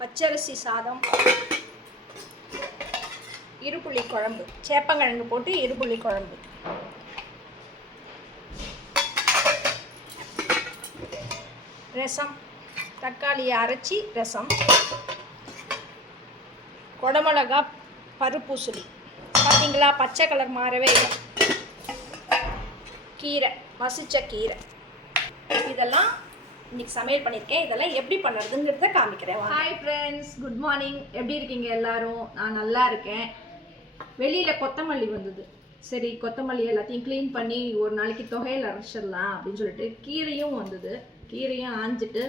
பச்சரிசி சாதம், இருப்புளி குழம்பு, சேப்பங்கிழங்கு போட்டு இருப்புளி குழம்பு, ரசம், தக்காளியை அரைச்சி ரசம், குடமிளகா பருப்பூசலி. பார்த்தீங்களா, பச்சை கலர் மாறவே இல்லை. கீரை, மசிச்ச கீரை, இதெல்லாம் இன்றைக்கி சமையல் பண்ணியிருக்கேன். இதெல்லாம் எப்படி பண்ணுறதுங்கிறத காமிக்கிறேன். Hi friends, good morning. எப்படி இருக்கீங்க எல்லோரும்? நான் நல்லா இருக்கேன். வெளியில் கொத்தமல்லி வந்தது. சரி, கொத்தமல்லி எல்லாத்தையும் க்ளீன் பண்ணி ஒரு நாளைக்கு தொகையில் அரைச்சிடலாம் அப்படின்னு சொல்லிட்டு கீரையும் வந்தது. கீரையும் ஆஞ்சிட்டு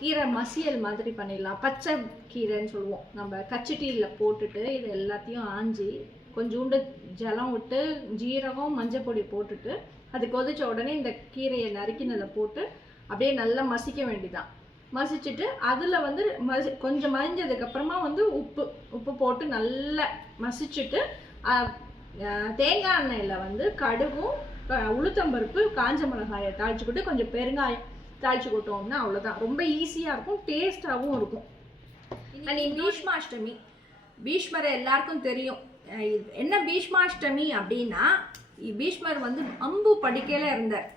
கீரை மசியல் மாதிரி பண்ணிடலாம். பச்சை கீரைன்னு சொல்லுவோம் நம்ம. கச்சிட்டியில் போட்டுட்டு இது எல்லாத்தையும் ஆஞ்சி கொஞ்சோண்டு ஜலம் விட்டு ஜீரகம் மஞ்சள் பொடி போட்டுட்டு அது கொதிச்ச உடனே இந்த கீரையை நறுக்கினதை போட்டு அப்படியே நல்லா மசிக்க வேண்டியதான். மசிச்சுட்டு அதில் வந்து கொஞ்சம் மசிஞ்சதுக்கப்புறமா வந்து உப்பு போட்டு நல்லா மசிச்சுட்டு தேங்காய் எண்ணெயில் வந்து கடுகும் உளுத்தம்பருப்பு காஞ்ச மிளகாயை தாளிச்சுக்கிட்டு கொஞ்சம் பெருங்காயம் தாளிச்சு கொட்டோம்னா அவ்வளோதான். ரொம்ப ஈஸியாக இருக்கும், டேஸ்ட்டாகவும் இருக்கும். அன்னைக்கு பீஷ்மாஷ்டமி. பீஷ்மரை எல்லாருக்கும் தெரியும். என்ன பீஷ்மாஷ்டமி அப்படின்னா, பீஷ்மர் வந்து அம்பு படிக்கையில் இருந்தார்.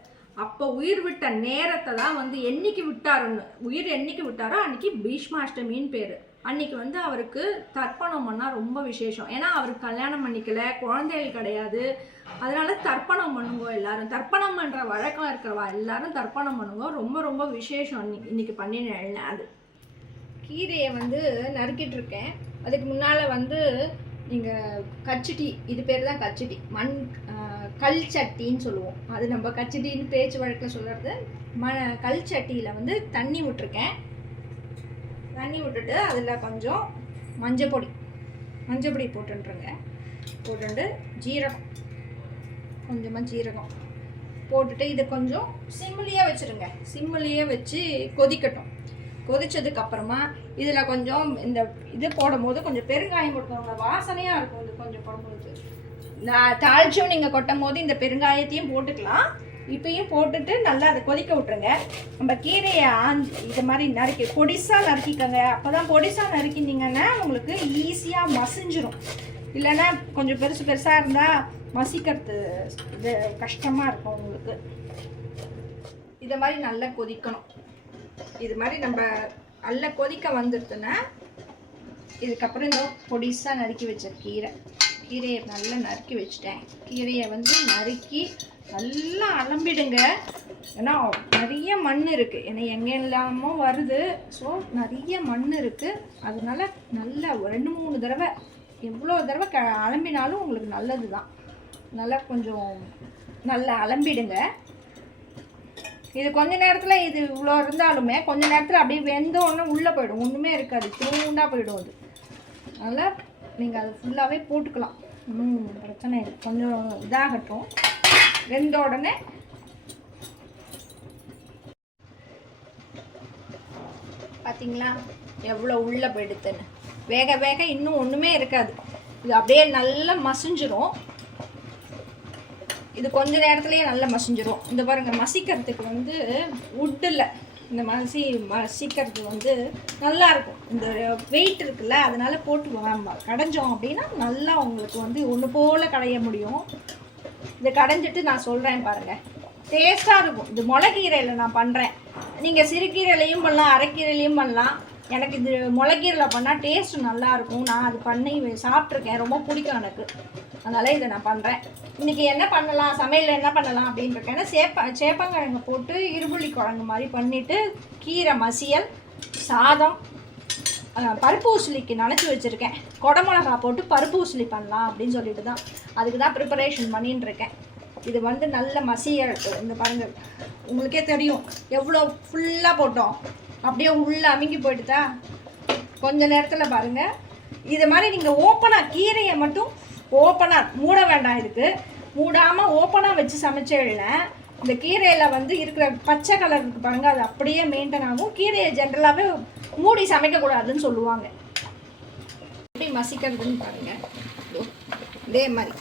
அப்போ உயிர் விட்ட நேரத்தை தான் வந்து என்னைக்கு விட்டாருன்னு, உயிர் என்னைக்கு விட்டாரோ அன்றைக்கி பீஷ்மாஷ்டமின்னு பேர். அன்றைக்கி வந்து அவருக்கு தர்ப்பணம் பண்ணால் ரொம்ப விசேஷம். ஏன்னா அவருக்கு கல்யாணம் பண்ணிக்கல, குழந்தைகள் கிடையாது. அதனால தர்ப்பணம் பண்ணுங்க எல்லாரும். தர்ப்பணம் பண்ணுற வழக்கம் இருக்கிறவா எல்லாரும் தர்ப்பணம் பண்ணுங்க. ரொம்ப ரொம்ப விசேஷம் இன்னைக்கு பண்ணினேன். அது கீரையை வந்து நறுக்கிட்டு இருக்கேன். அதுக்கு முன்னால் வந்து நீங்கள் கச்சிட்டி, இது பேர் தான் கச்சிட்டி, கல் சட்டின்னு சொல்லுவோம். அது நம்ம கச்சிட்டின்னு பேச்சு வழக்கில் சொல்கிறது. கல் சட்டியில் வந்து தண்ணி விட்டுருக்கேன். தண்ணி விட்டுட்டு அதில் கொஞ்சம் மஞ்சள் பொடி போட்டுருங்க. போட்டுட்டு ஜீரகம், கொஞ்சமாக ஜீரகம் போட்டுட்டு இதை கொஞ்சம் சிம்மிலேயே வச்சுருங்க. சிம்மிலேயே வச்சு கொதிக்கட்டும். கொதிச்சதுக்கப்புறமா இதில் கொஞ்சம் இந்த இது போடும்போது கொஞ்சம் பெருங்காயம் கொடுக்கணுங்க. வாசனையாக இருக்கும் இது கொஞ்சம் போடும்போது. நான் தாளிச்சும் நீங்கள் கொட்டும் போது இந்த பெருங்காயத்தையும் போட்டுக்கலாம். இப்பையும் போட்டுட்டு நல்லா அதை கொதிக்க விட்டுருங்க. நம்ம கீரையை இது மாதிரி நறுக்கி பொடிசாக நறுக்கிக்கோங்க. அப்போ தான் பொடிசாக நறுக்கினீங்கன்னா உங்களுக்கு ஈஸியாக மசிஞ்சிரும். இல்லைன்னா கொஞ்சம் பெருசாக இருந்தால் மசிக்கிறது இது கஷ்டமாக இருக்கும் உங்களுக்கு. இதை மாதிரி நல்லா கொதிக்கணும். இது மாதிரி நம்ம நல்லா கொதிக்க வந்துடுதுன்னா இதுக்கப்புறம் இந்த பொடிசாக நறுக்கி வச்ச கீரையை நல்லா நறுக்கி வச்சுட்டேன். கீரையை வந்து நறுக்கி நல்லா அலம்பிடுங்க. ஏன்னா நிறைய மண் இருக்குது. ஏன்னா எங்கே இல்லாமோ வருது. ஸோ நிறைய மண் இருக்குது. அதனால நல்லா 2-3 தடவை, எவ்வளோ தடவை அலம்பினாலும் உங்களுக்கு நல்லது தான். நல்லா கொஞ்சம் நல்லா அலம்பிடுங்க. இது கொஞ்ச நேரத்தில் இது இவ்வளோ இருந்தாலுமே கொஞ்ச நேரத்தில் அப்படியே வெந்தோடனே உள்ளே போயிடும். ஒன்றுமே இருக்காது, தூண்டாக போயிடும் அது. அதனால் நீங்கள் அதை ஃபுல்லாகவே போட்டுக்கலாம், ஒன்றும் பிரச்சனை இல்லை. கொஞ்சம் இதாகட்டும். வெந்த உடனே பார்த்தீங்களா எவ்வளோ உள்ளே போயிடுத்துன்னு. வேக இன்னும் ஒன்றுமே இருக்காது. இது அப்படியே நல்லா மசிஞ்சிரும். இது கொஞ்ச நேரத்துலேயே நல்லா மசிஞ்சிரும். இந்த பாருங்கள், மசிக்கிறதுக்கு வந்து உட்டில் இந்த மசிக்கிறது வந்து நல்லாயிருக்கும். இந்த வெயிட் இருக்குல்ல, அதனால் போட்டு கடைஞ்சோம் அப்படின்னா நல்லா உங்களுக்கு வந்து ஒன்று போல் கடைய முடியும். இதை கடைஞ்சிட்டு நான் சொல்கிறேன் பாருங்கள், டேஸ்ட்டாக இருக்கும். இது முளைக்கீரையில் நான் பண்ணுறேன். நீங்கள் சிறுகீரையிலையும் பண்ணலாம், அரைக்கீரையிலையும் பண்ணலாம். எனக்கு இது முளைக்கீரையில் பண்ணால் டேஸ்ட்டு நல்லாயிருக்கும். நான் அது பண்ணி சாப்பிட்ருக்கேன், ரொம்ப பிடிக்கும் எனக்கு. அதனால் இதை நான் பண்ணுறேன். இன்றைக்கி என்ன பண்ணலாம், சமையலில் என்ன பண்ணலாம் அப்படின்னு இருக்கேன்னா, சேப்பங்கிழங்கு போட்டு இருப்புளி குழம்பு மாதிரி பண்ணிவிட்டு கீரை மசியல், சாதம், பருப்பு ஊசலிக்கு நினச்சி வச்சுருக்கேன். குடமிளகா போட்டு பருப்பு ஊசலி பண்ணலாம் அப்படின்னு சொல்லிட்டு தான் அதுக்கு தான் ப்ரிப்பரேஷன் பண்ணின்னு இருக்கேன். இது வந்து நல்ல மசிய இந்த பாருங்கள், உங்களுக்கே தெரியும் எவ்வளோ ஃபுல்லாக போட்டோம். அப்படியே உள்ளே அமுங்கி போயிட்டுதா. கொஞ்ச நேரத்தில் பாருங்கள், இது மாதிரி நீங்கள் ஓப்பனாக கீரையை மட்டும் ஓப்பனாக மூட வேண்டாம். இதுக்கு மூடாமல் ஓப்பனாக வச்சு சமைச்சேன்னா இந்த கீரையில் வந்து இருக்கிற பச்சை கலர் இருக்குது பாருங்கள், அது அப்படியே மெயின்டைன் ஆகும். கீரையை ஜென்ரலாகவே மூடி சமைக்கக்கூடாதுன்னு சொல்லுவாங்க. எப்படி மசிக்கிறதுன்னு பாருங்கள், இதே மாதிரி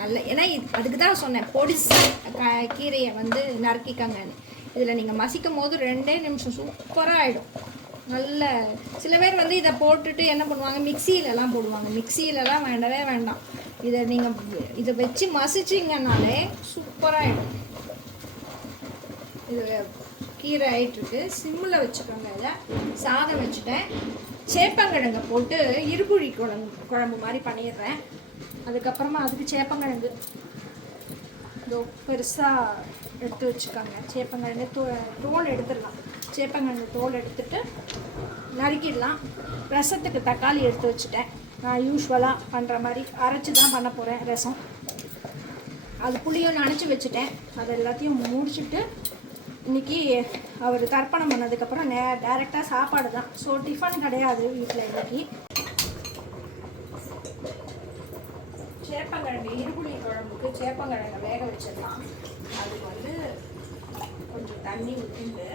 நல்ல. ஏன்னா அதுக்கு தான் சொன்னேன் பொடிசாக கீரையை வந்து நறுக்கிக்கங்கன்னு. இதில் நீங்கள் மசிக்கும் போது 2 நிமிஷம் சூப்பராக ஆகிடும். நல்ல சில பேர் வந்து இதை போட்டுட்டு என்ன பண்ணுவாங்க, மிக்சியிலலாம் போடுவாங்க. மிக்சியிலலாம் வேண்டவே வேண்டாம். இதை நீங்கள் இதை வச்சு மசிச்சிங்கன்னாலே சூப்பராகிடும். இது கீரை ஆகிட்டுருக்கு. சிம்மில் வச்சுக்கோங்க. இதை சாதம் வச்சுட்டேன். சேப்பங்கிழங்கை போட்டு இருப்புழி குழம்பு மாதிரி பண்ணிடுறேன். அதுக்கப்புறமா அதுக்கு சேப்பங்கிழங்கு இதோ பெருசாக எடுத்து வச்சுக்கோங்க. சேப்பங்கிழங்கு தோல் எடுத்துடலாம். சேப்பங்கிழங்கு தோல் எடுத்துட்டு நறுக்கிடலாம். ரசத்துக்கு தக்காளி எடுத்து வச்சுட்டேன். நான் யூஸ்வலாக பண்ணுற மாதிரி அரைச்சி தான் பண்ண போகிறேன் ரசம். அது புளியும் நனைச்சி வச்சுட்டேன். அது எல்லாத்தையும் முடிச்சுட்டு இன்றைக்கி அவர் தர்ப்பணம் பண்ணதுக்கப்புறம் டேரெக்டாக சாப்பாடு தான். ஸோ டிஃபன் கிடையாது வீட்டில் இன்றைக்கி. சேப்பங்கிழங்கு இருப்புளி குழம்புக்கு சேப்பங்கிழங்கை வேக வச்சிடலாம். அதுக்கு வந்து கொஞ்சம் தண்ணி ஊற்றிட்டு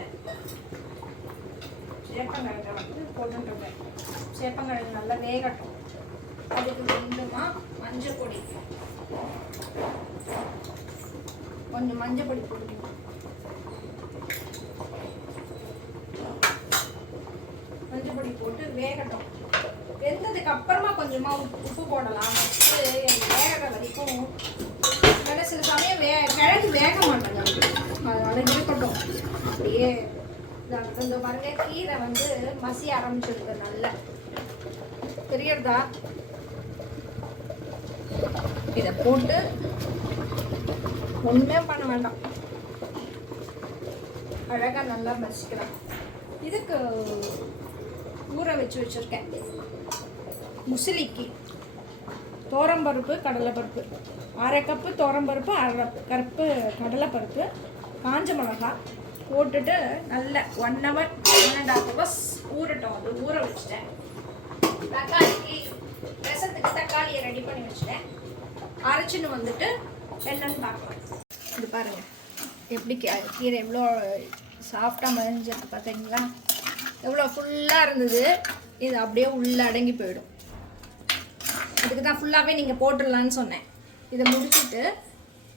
சேப்பங்கிழங்கை வந்து போட்டுட்டோங்க. சேப்பங்கிழங்கு நல்லா வேகட்டும். அதுக்கு கொஞ்சமாக மஞ்சள் பொடி, கொஞ்சம் மஞ்சள் பொடி போட்டுக்கணும். மஞ்சள் பொடி போட்டு வேகட்டும். வெந்ததுக்கு அப்புறமா கொஞ்சமாக உப்பு போடலாம். வேகிற வரைக்கும் வேலை சில சமயம் கிழங்கு வேக மாட்டேங்க. அதனால இருக்கட்டும் அப்படியே. இந்த பாருங்க, கீரை வந்து மசி ஆரம்பிச்சிருக்கு. நல்லா தெரியறதா? இதை போட்டு ஒன்றுமே பண்ண வேண்டாம். அழகாக நல்லா மசிக்கலாம். இதுக்கு ஊற வச்சுருக்கேன். முசிலிக்கு தோரம்பருப்பு, கடலைப்பருப்பு, 1/2 கப்பு தோரம்பருப்பு, 1/2 கப்பு கடலைப்பருப்பு, காஞ்ச மிளகா போட்டுட்டு நல்ல 1 hour 1.5 hours ஊறட்டும். அது ஊற வச்சுட்டேன். தக்காளிக்கு ரசத்துக்கு தக்காளியை ரெடி பண்ணி வச்சுட்டேன். அரைச்சின்னு வந்துட்டு என்னன்னு பார்க்கலாம். இது பாருங்கள் எப்படி கீரை எவ்வளோ சாஃப்டாக மறைஞ்சிருக்கு பார்த்தீங்களா? எவ்வளோ ஃபுல்லாக இருந்தது. இது அப்படியே உள்ளே அடங்கி போயிடும். அதுக்கு தான் ஃபுல்லாகவே நீங்கள் போட்டுடலான்னு சொன்னேன். இதை முடிச்சுட்டு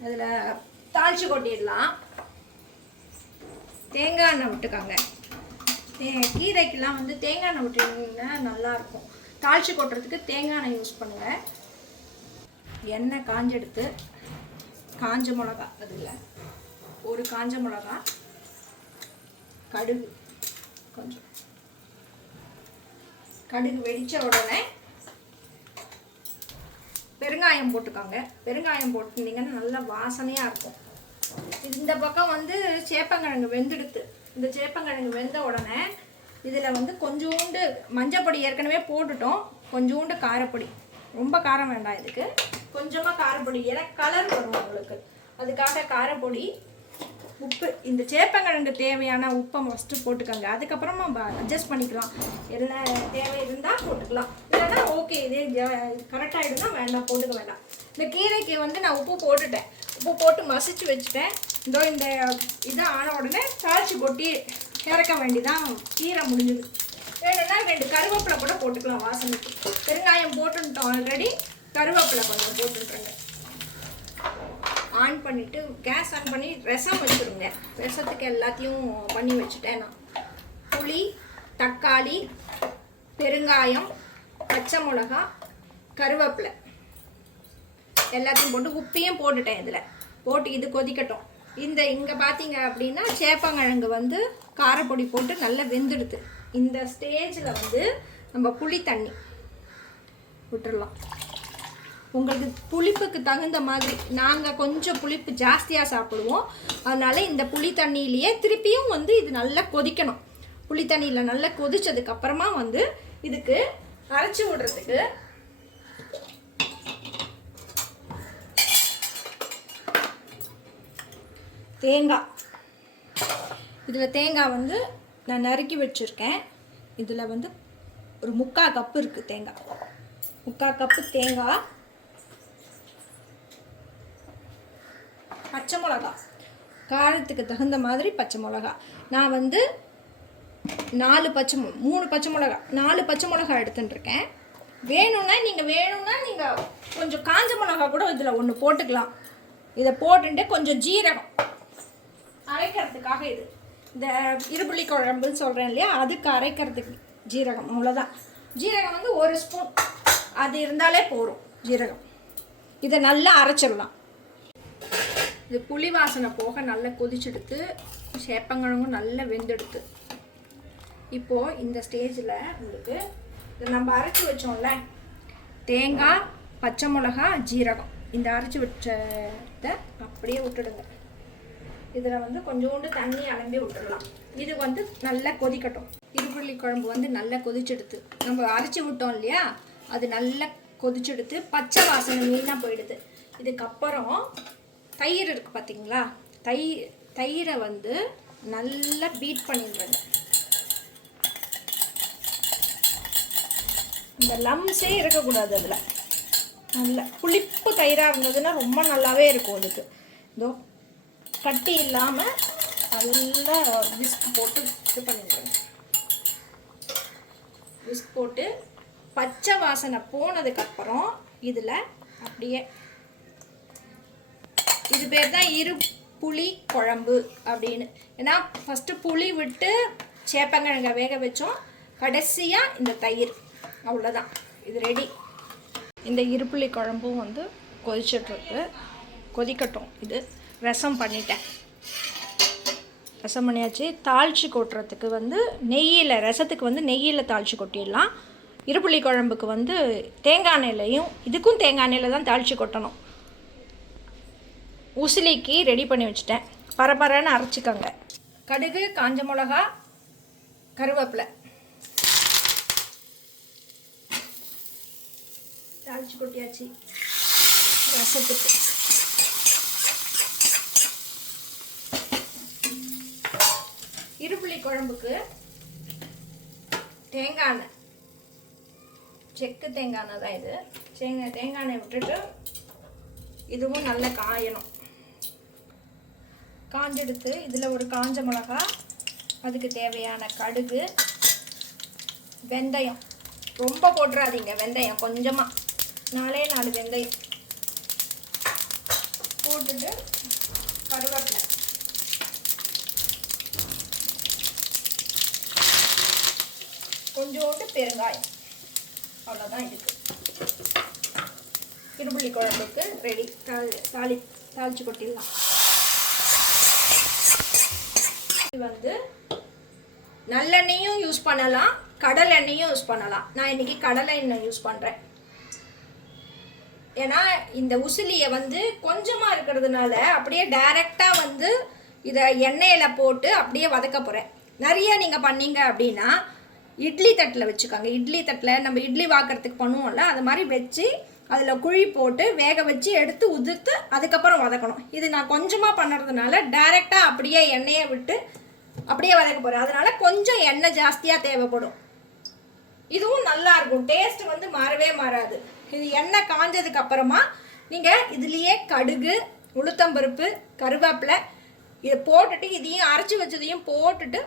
அதில் தாளித்து கொட்டிடலாம். தேங்காய் எண்ணெய் விட்டுக்காங்க. கீரைக்கெல்லாம் வந்து தேங்காய் எண்ணெய் விட்டுங்கன்னா நல்லாயிருக்கும். தாளித்து கொட்டுறதுக்கு தேங்காய் எண்ணெய் யூஸ் பண்ணுங்கள். எண்ணெய் காஞ்செடுத்து காஞ்ச மிளகா, அதில் ஒரு காஞ்ச மிளகா, கடுகு, கொஞ்சம் கடுகு வெடித்த உடனே பெருங்காயம் போட்டுக்காங்க. பெருங்காயம் போட்டுருந்தீங்கன்னா நல்லா வாசனையாக இருக்கும். இந்த பக்கம் வந்து சேப்பங்கிழங்கு வெந்துடுத்து. இந்த சேப்பங்கிழங்கு வெந்த உடனே இதில் வந்து கொஞ்சோண்டு மஞ்சப்பொடி ஏற்கனவே போட்டுட்டோம். கொஞ்சோண்டு காரப்பொடி, ரொம்ப காரம் வேண்டாம் இதுக்கு. கொஞ்சமாக காரப்பொடி, ஏன்னா கலர் வரும் உங்களுக்கு. அதுக்காக காரப்பொடி, உப்பு. இந்த சேப்பங்கிழங்கு தேவையான உப்பை ஃபஸ்ட்டு போட்டுக்கோங்க. அதுக்கப்புறமா அட்ஜஸ்ட் பண்ணிக்கலாம். என்ன தேவை இருந்தால் போட்டுக்கலாம். இல்லைன்னா ஓகே இதே கரெக்டாகிடுனா வேண்டாம், போட்டுக்க வேண்டாம். இந்த கீரைக்கு வந்து நான் உப்பு போட்டுட்டேன். உப்பு போட்டு மசிச்சு வச்சுட்டேன். இந்த இதை ஆன உடனே தாளிச்சு கொட்டி இறக்க வேண்டிதான். கீரை முடிஞ்சுது. வேணும்னா 2 கருவேப்பிலை கூட போட்டுக்கலாம் வாசனைக்கு. பெருங்காயம் போட்டுட்டோம் ஆல்ரெடி. கருவேப்பிலை கொஞ்சம் போட்டுட்டுருங்க. ஆன் பண்ணிவிட்டு கேஸ் ஆன் பண்ணி ரசம் வச்சுருங்க. ரசத்துக்கு எல்லாத்தையும் பண்ணி வச்சுட்டேன் நான். புளி, தக்காளி, பெருங்காயம், பச்சை மிளகா, கருவேப்பிலை எல்லாத்தையும் போட்டு உப்பையும் போட்டுட்டேன். இதில் போட்டு இது கொதிக்கட்டும். இங்கே பார்த்தீங்க அப்படின்னா சேப்பங்கிழங்கு வந்து காரப்பொடி போட்டு நல்லா வெந்துடுது. இந்த ஸ்டேஜில் வந்து நம்ம புளி தண்ணி விட்டுடலாம். உங்களுக்கு புளிப்புக்கு தகுந்த மாதிரி. நாங்கள் கொஞ்சம் புளிப்பு ஜாஸ்தியாக சாப்பிடுவோம். அதனால் இந்த புளி தண்ணியிலேயே திருப்பியும் வந்து இது நல்லா கொதிக்கணும். புளி தண்ணியில் நல்லா கொதிச்சதுக்கப்புறமா வந்து இதுக்கு அரைச்சி விடுறதுக்கு தேங்காய். இதில் தேங்காய் வந்து நான் நறுக்கி வச்சுருக்கேன். இதில் வந்து ஒரு 3/4 கப்பு இருக்குது தேங்காய். 3/4 கப்பு தேங்காய், பச்சை மிளகா, காரத்துக்கு தகுந்த மாதிரி பச்சை மிளகா. நான் வந்து 3 பச்சை மிளகா 4 பச்சை மிளகா எடுத்துட்டுருக்கேன். வேணும்னா நீங்கள் கொஞ்சம் காஞ்ச மிளகா கூட இதில் ஒன்று போட்டுக்கலாம். இதை போட்டுட்டு கொஞ்சம் ஜீரகம் அரைக்கிறதுக்காக இது இந்த இருப்புளி குழம்புன்னு சொல்கிறேன் இல்லையா, அதுக்கு அரைக்கிறதுக்கு ஜீரகம் அவ்வளோதான். ஜீரகம் வந்து 1 ஸ்பூன் அது இருந்தாலே போதும். ஜீரகம் இதை நல்லா அரைச்சிடலாம். இது புளி வாசனை போக நல்லா கொதிச்செடுத்து சேப்பங்கிழங்கும் நல்லா வெந்தெடுத்து இப்போது இந்த ஸ்டேஜில் உங்களுக்கு இதை நம்ம அரைச்சி வச்சோம்ல தேங்காய், பச்சை மிளகா, ஜீரகம், இந்த அரைச்சி வச்சதை அப்படியே விட்டுடுங்க. இதில் வந்து கொஞ்சோண்டு தண்ணி அலம்பி விட்டுடலாம். இது வந்து நல்லா கொதிக்கட்டும். இருப்புளி குழம்பு வந்து நல்லா கொதிச்செடுத்து நம்ம அரைச்சி விட்டோம் இல்லையா, அது நல்லா கொதிச்செடுத்து பச்சை வாசனை மீனாக போயிடுது. இதுக்கப்புறம் தயிர் இருக்குது பார்த்தீங்களா, தயிரை வந்து நல்லா பீட் பண்ணிடுறேங்க. இந்த லம்ஸே இருக்கக்கூடாது. அதில் நல்ல புளிப்பு தயிராக இருந்ததுன்னா ரொம்ப நல்லாவே இருக்கும். அதுக்கு இதோ கட்டி இல்லாமல் நல்லா விஸ்க் போட்டு இது பண்ணிடுறேங்க. விஸ்க் போட்டு பச்சை வாசனை போனதுக்கப்புறம் இதில் அப்படியே இது பேர் தான் இருப்புளி குழம்பு அப்படின்னு. ஏன்னா ஃபஸ்ட்டு புளி விட்டு சேப்பங்கிழங்க வேக வச்சோம், கடைசியாக இந்த தயிர், அவ்வளோதான். இது ரெடி. இந்த இருப்புளி குழம்பும் வந்து கொதிச்சிட்ருக்கு, கொதிக்கட்டும். இது ரசம் பண்ணிட்டேன், ரசம் பண்ணியாச்சு. தாளித்து கொட்டுறதுக்கு வந்து நெய்யில், ரசத்துக்கு வந்து நெய்யில் தாளித்து கொட்டிடலாம். இருப்புளி குழம்புக்கு வந்து தேங்காய் எண்ணெயிலையும், இதுக்கும் தேங்காய் எண்ணெயில் தான் தாளித்து கொட்டணும். உசிலிக்கு ரெடி பண்ணி வச்சுட்டேன். பரபரன்னு அரைச்சிக்கோங்க. கடுகு, காஞ்ச மிளகா, கருவேப்பிலை தாளிச்சு கொட்டியாச்சு. ரசத்துக்கு இருப்புளி குழம்புக்கு தேங்காய் எண்ணெய், செக்கு தேங்காய் எண்ணெய் தான் இது. தேங்காய் எண்ணெய் விட்டுட்டு இதுவும் நல்லா காயணும். காஞ்செடுத்து இதில் ஒரு காஞ்ச மிளகா, அதுக்கு தேவையான கடுகு, வெந்தயம் ரொம்ப போட்டுறாதீங்க, வெந்தயம் கொஞ்சமாக, 4 வெந்தயம் போட்டுட்டு கருவேப்பிலை, கொஞ்சோண்டு பெருங்காயம், அவ்வளோதான். இதுக்கு இருப்புளி குழம்புக்கு ரெடி. தாளிச்சு கொட்டிடலாம். இது வந்து நல்லெண்ணெயும் யூஸ் பண்ணலாம், கடலை எண்ணெயும் யூஸ் பண்ணலாம். நான் இன்றைக்கி கடலை எண்ணெய் யூஸ் பண்ணுறேன். ஏன்னா இந்த உசிலியை வந்து கொஞ்சமாக இருக்கிறதுனால அப்படியே டைரெக்டாக வந்து இதை எண்ணெயில் போட்டு அப்படியே வதக்க போகிறேன். நிறைய நீங்கள் பண்ணீங்க அப்படின்னா இட்லி தட்டில் வச்சுக்கோங்க. இட்லி தட்டில் நம்ம இட்லி வாக்கிறதுக்கு பண்ணுவோம்ல, அது மாதிரி வச்சு அதில் குழி போட்டு வேக வச்சு எடுத்து உதிர்த்து அதுக்கப்புறம் வதக்கணும். இது நான் கொஞ்சமாக பண்ணுறதுனால டைரெக்டாக அப்படியே எண்ணெயை விட்டு அப்படியே வதக்க போகிறேன். அதனால் கொஞ்சம் எண்ணெய் ஜாஸ்தியாக தேவைப்படும். இதுவும் நல்லாயிருக்கும், டேஸ்ட் வந்து மாறவே மாறாது. இது எண்ணெய் காஞ்சதுக்கு அப்புறமா நீங்கள் இதுலேயே கடுகு, உளுத்தம்பருப்பு, கருவேப்பிலை இதை போட்டுட்டு இதையும் அரைச்சி வச்சதையும் போட்டுட்டு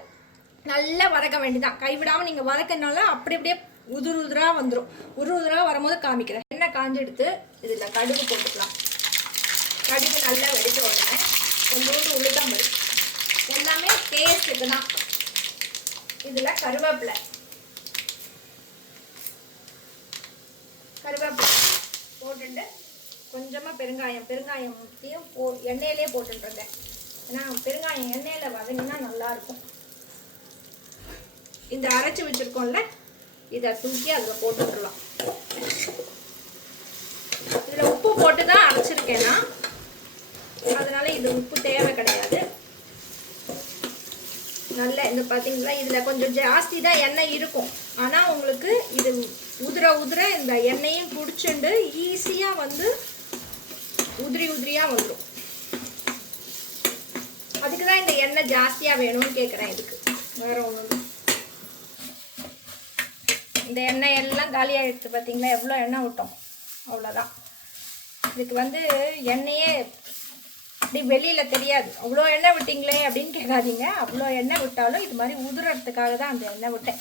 நல்லா வதக்க வேண்டியதான். கைவிடாமல் நீங்கள் வதக்கினால அப்படி அப்படியே உதிராக வந்துடும். உதிராக வரும்போது காமிக்கிறேன். எண்ணெய் காஞ்செடுத்து இதில் கடுகு போட்டுக்கலாம். கடுகு நல்லா வெடிக்க உடனே கொஞ்சோண்டு உளுத்தம்பருப்பு, எல்லாமே டேஸ்ட்டுக்கு தான். இதில் கருவேப்பிலை போட்டுட்டு கொஞ்சமாக பெருங்காயம் ஊற்றியும் எண்ணெயிலே போட்டுருந்தேன். ஏன்னா பெருங்காயம் எண்ணெயில் வதங்கினா நல்லாயிருக்கும். இந்த அரைச்சி வச்சுருக்கோம்ல, இதை தூக்கி அதில் போட்டுடலாம். இதில் உப்பு போட்டு தான் அரைச்சிருக்கேன்னா அதனால இது உப்பு தேவை கிடையாது. நல்ல இந்த பார்த்தீங்களா, இதில் கொஞ்சம் ஜாஸ்தி தான் எண்ணெய் இருக்கும். ஆனால் உங்களுக்கு இது உதிர இந்த எண்ணெயும் பிடிச்சிண்டு ஈஸியாக வந்து உதிரியாக வந்துடும். அதுக்கு தான் இந்த எண்ணெய் ஜாஸ்தியாக வேணும்னு கேட்குறேன். இதுக்கு வேறு ஒன்று, இந்த எண்ணெய் எல்லாம் காலியாகிடுச்சு. பார்த்தீங்களா எவ்வளோ எண்ணெய் விட்டோம், அவ்வளோதான். இதுக்கு வந்து எண்ணெயே அப்படி வெளியில் தெரியாது. அவ்வளோ எண்ணெய் விட்டிங்களே அப்படின்னு கேட்காதீங்க. அவ்வளோ எண்ணெய் விட்டாலும் இது மாதிரி உதுறதுக்காக தான் அந்த எண்ணெய் விட்டேன்.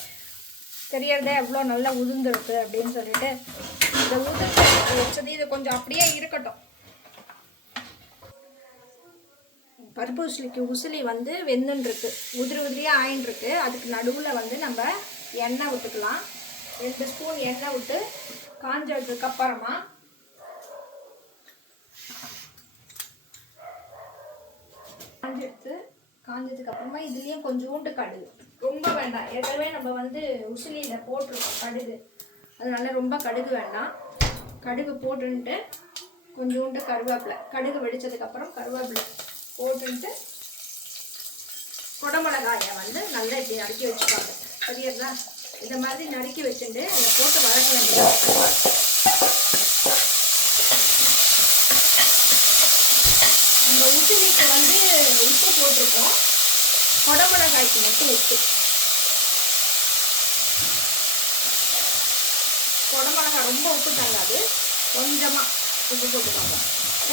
தெரியறதே எவ்வளோ நல்லா உதிர்ந்துருக்கு அப்படின்னு சொல்லிட்டு இதை உதிர்ந்து வச்சது. இது கொஞ்சம் அப்படியே இருக்கட்டும். பருப்பு உசிலி வந்து வெந்துன்ருக்கு, உதிரியாக ஆயின்ட்டுருக்கு. அதுக்கு நடுவில் வந்து நம்ம எண்ணெய் விட்டுக்கலாம். 2 ஸ்பூன் எண்ணெய் விட்டு காஞ்சதுக்கப்புறமா காஞ்சதுக்கப்புறமா இதுலேயும் கொஞ்சோண்டு கடுகு, ரொம்ப வேண்டாம், ஏற்கனவே நம்ம வந்து உசிலியில் போட்டிருக்கோம் கடுகு, அதனால ரொம்ப கடுகு வேண்டாம். கடுகு போட்டுன்ட்டு கொஞ்சோண்டு கருவேப்பிலை, கடுகு வெடித்ததுக்கப்புறம் கருவேப்பிலை போட்டுன்ட்டு குடமிளகாயை வந்து நல்லா இப்படி நறுக்கி வச்சுப்பாங்க. சரியா? இந்த மாதிரி நறுக்கி வச்சுட்டு அதை போட்டு வதக்க வேண்டியது. நம்ம உசிலிக்கு வந்து உப்பு போட்டிருக்கோம், குடமிளகாய்க்கு மட்டும் உப்பு. குடமிளகாய் ரொம்ப உப்பு தங்காது, கொஞ்சமாக உப்பு போட்டுக்கோங்க.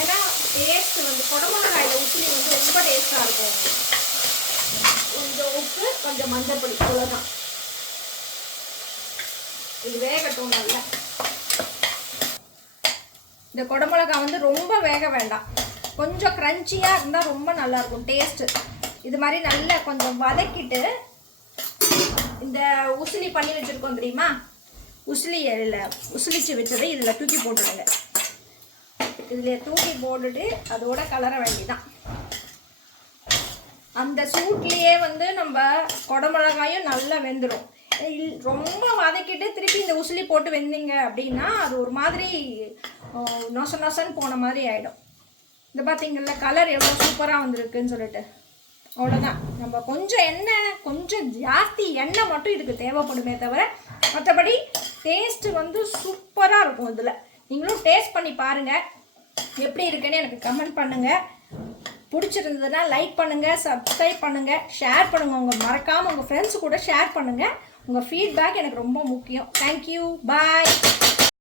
ஏன்னா டேஸ்ட்டு வந்து குடமிளகாயில் உசிலி வந்து ரொம்ப டேஸ்ட்டாக இருக்கும். கொஞ்சம் உப்பு, கொஞ்சம் மஞ்சள் பொடி, அவ்வளோதான். இது வேகட்டும் நல்லா. இந்த குடமிளகாய் வந்து ரொம்ப வேக வேண்டாம், கொஞ்சம் க்ரன்ச்சியாக இருந்தால் ரொம்ப நல்லாயிருக்கும் டேஸ்ட்டு. இது மாதிரி நல்லா கொஞ்சம் வதக்கிட்டு இந்த உசிலி பண்ணி வச்சுருக்கோம் தெரியுமா, உசிலிச்சு வச்சதை இதில் தூக்கி போட்டுடுங்க. இதில் தூக்கி போட்டுட்டு அதோட கலர வேண்டிதான். அந்த சூட்லேயே வந்து நம்ம குடமிளகாயும் நல்லா வெந்துடும். ரொம்ப வதக்கிட்டு திருப்பி இந்த உசிலி போட்டு வெந்தீங்க அப்படின்னா அது ஒரு மாதிரி நொசன்னு போன மாதிரி ஆகிடும். இந்த பார்த்தீங்கள்ல கலர் எவ்வளோ சூப்பராக வந்திருக்குன்னு சொல்லிட்டு. அவ்வளோதான். நம்ம கொஞ்சம் எண்ணெய், கொஞ்சம் ஜாஸ்தி எண்ணெய் மட்டும் இதுக்கு தேவைப்படுமே தவிர மற்றபடி டேஸ்ட்டு வந்து சூப்பராக இருக்கும். இதில் நீங்களும் டேஸ்ட் பண்ணி பாருங்கள், எப்படி இருக்குன்னு எனக்கு கமெண்ட் பண்ணுங்கள். பிடிச்சிருந்ததுன்னா லைக் பண்ணுங்கள், சப்ஸ்கிரைப் பண்ணுங்கள், ஷேர் பண்ணுங்கள். மறக்காமல் உங்கள் ஃப்ரெண்ட்ஸு கூட ஷேர் பண்ணுங்கள். உங்கள் ஃபீட்பேக் எனக்கு ரொம்ப முக்கியம். தேங்க்யூ, பாய்.